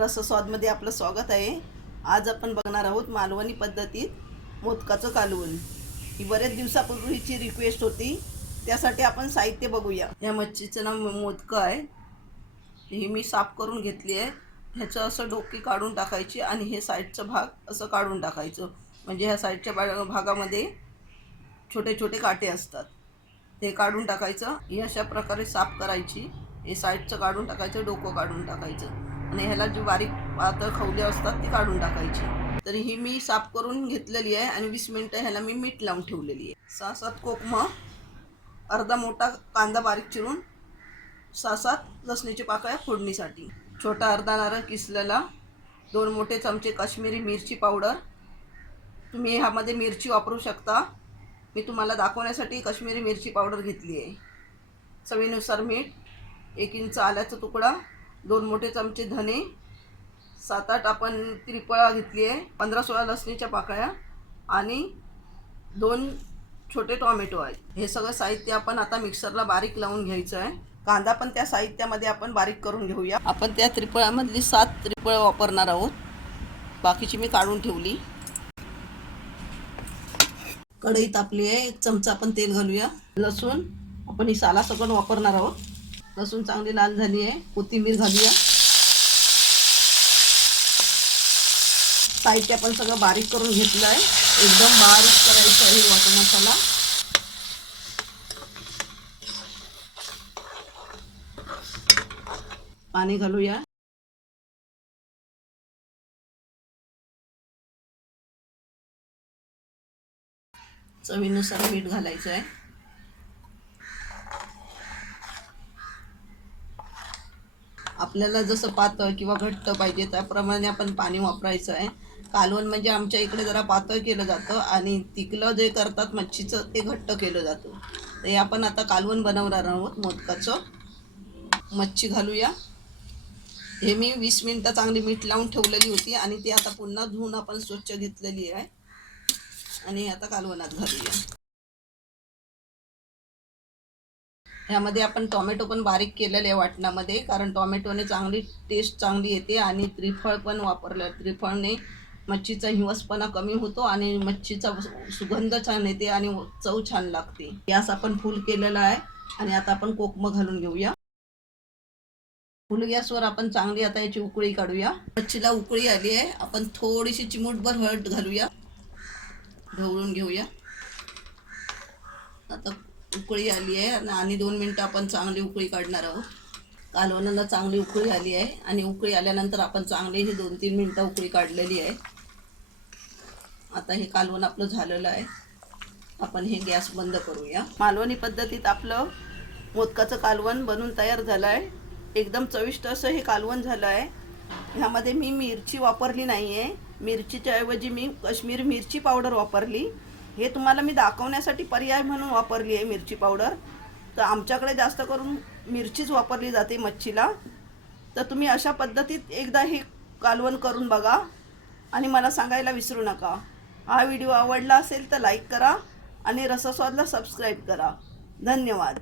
रसस्वादमध्ये आपलं स्वागत आहे। आज आपण बघणार आहोत मालवणी पद्धतीत मोदकाचं कालवण। ही बरेच दिवसापूर्वीची रिक्वेस्ट होती, त्यासाठी आपण साहित्य बघूया। या मच्छीचं नाव मोदक आहे। ही मी साफ करून घेतली आहे। ह्याचं असं डोकी काढून टाकायची आणि हे साईडचा भाग असं काढून टाकायचं, म्हणजे ह्या साईडच्या भागामध्ये छोटे छोटे काटे असतात, ते काढून टाकायचं। ही अशा प्रकारे साफ करायची। हे साईडचं काढून टाकायचं, डोकं काढून टाकायचं आणि ह्याला जी बारीक पातळ खवले असतात ती काढून टाकायची। तर ही मी साफ करून घेतलेली आहे आणि 20 मिनिटं ह्याला मी मीठ लावून ठेवलेली आहे। 6-7 कोकमं, अर्धा मोठा कांदा बारीक चिरून, 6-7 लसणीच्या पाकळ्या फोडणीसाठी, छोटा अर्धा नारळ किसलेला, 2 मोठे चमचे काश्मीरी मिरची पावडर। तुम्ही ह्यामध्ये मिरची वापरू शकता, मी तुम्हाला दाखवण्यासाठी काश्मीरी मिरची पावडर घेतली आहे। चवीनुसार मीठ, 1 इंच आल्याचा तुकडा, 2 मोठे चमचे धने, 7-8 आपण त्रिफळा घेतली आहे, 15-16 लसणीच्या पाकळ्या आणि 2 छोटे टोमॅटो आहेत। हे सगळं साहित्य आपण आता मिक्सरला बारीक लावून घ्यायचं आहे। कांदा पण त्या साहित्यामध्ये आपण बारीक करून घेऊया। आपण त्या त्रिफळामधली 7 त्रिफळ वापरणार आहोत, बाकीची मी काढून ठेवली। कढई तापली आहे, 1 चमचा आपण तेल घालूया। लसूण आपण ही सालासकट वापरणार आहोत। लसूण चांगली लाल झाली आहे, कोथिंबीर घालूया। साहित्य आपण सगळं बारीक करून घेतलं आहे, एकदम बारीक करायचं आहे वाटण मसाला। पाणी घालूया। चवीनुसार मीठ घालायचं आहे। आपल्याला जसं पातळ किंवा घट्ट पाहिजे त्याप्रमाणे आपण पाणी वापरायचं आहे। कालवण म्हणजे आमच्या इकडे जरा पातळ केलं जातं आणि तिखलं जे करतात मच्छीचं ते घट्ट केलं जातं। ते आपण आता कालवण बनवणार आहोत मोदकाचं। मच्छी घालूया। हे मी 20 मिनिटं चांगली मीठ लावून ठेवलेली होती आणि ती आता पुन्हा धुवून आपण स्वच्छ घेतलेली आहे आणि आता कालवणात घालूया। ह्यामध्ये आपण टोमॅटो पण बारीक केलेले आहे वाटणामध्ये, कारण टोमॅटोने चांगली टेस्ट चांगली येते आणि त्रिफळ पण वापरलं, त्रिफळने मच्छीचा हिवसपणा कमी होतो आणि मच्छीचा सुगंध छान येते आणि चव छान लागते। गॅस आपण फुल केलेला आहे आणि आता आपण कोकमं घालून घेऊया। फुल गॅसवर आपण चांगली आता याची उकळी काढूया। मच्छीला उकळी आली आहे, आपण थोडीशी चिमूटभर हळद घालूया, ढवळून घेऊया। आता उकळी आली आहे आणि 2 मिनिटं आपण चांगली उकळी काढणार आहोत। कालवणाला चांगली उकळी आली आहे आणि उकळी आल्यानंतर आपण चांगली ही 2-3 मिनिटं उकळी काढलेली आहे। आता हे कालवण आपलं झालेलं आहे, आपण हे गॅस बंद करूया। मालवणी पद्धतीत आपलं मोदकाचं कालवण बनून तयार झालं आहे। एकदम चविष्ट असं हे कालवण झालं आहे। ह्यामध्ये मी मिरची वापरली नाही आहे, मिरचीच्या ऐवजी मी काश्मीरी मिरची पावडर वापरली। हे तुम्हाला मी दाखवण्यासाठी पर्याय म्हणून वापरली आहे मिरची पावडर। तर आमच्याकडे जास्त करून मिरचीच वापरली जाते मच्छीला। तर तुम्ही अशा पद्धतीत एकदा हे कालवण करून बघा आणि मला सांगायला विसरू नका। हा व्हिडिओ आवडला असेल तर लाईक करा आणि रसस्वादला सबस्क्राईब करा। धन्यवाद।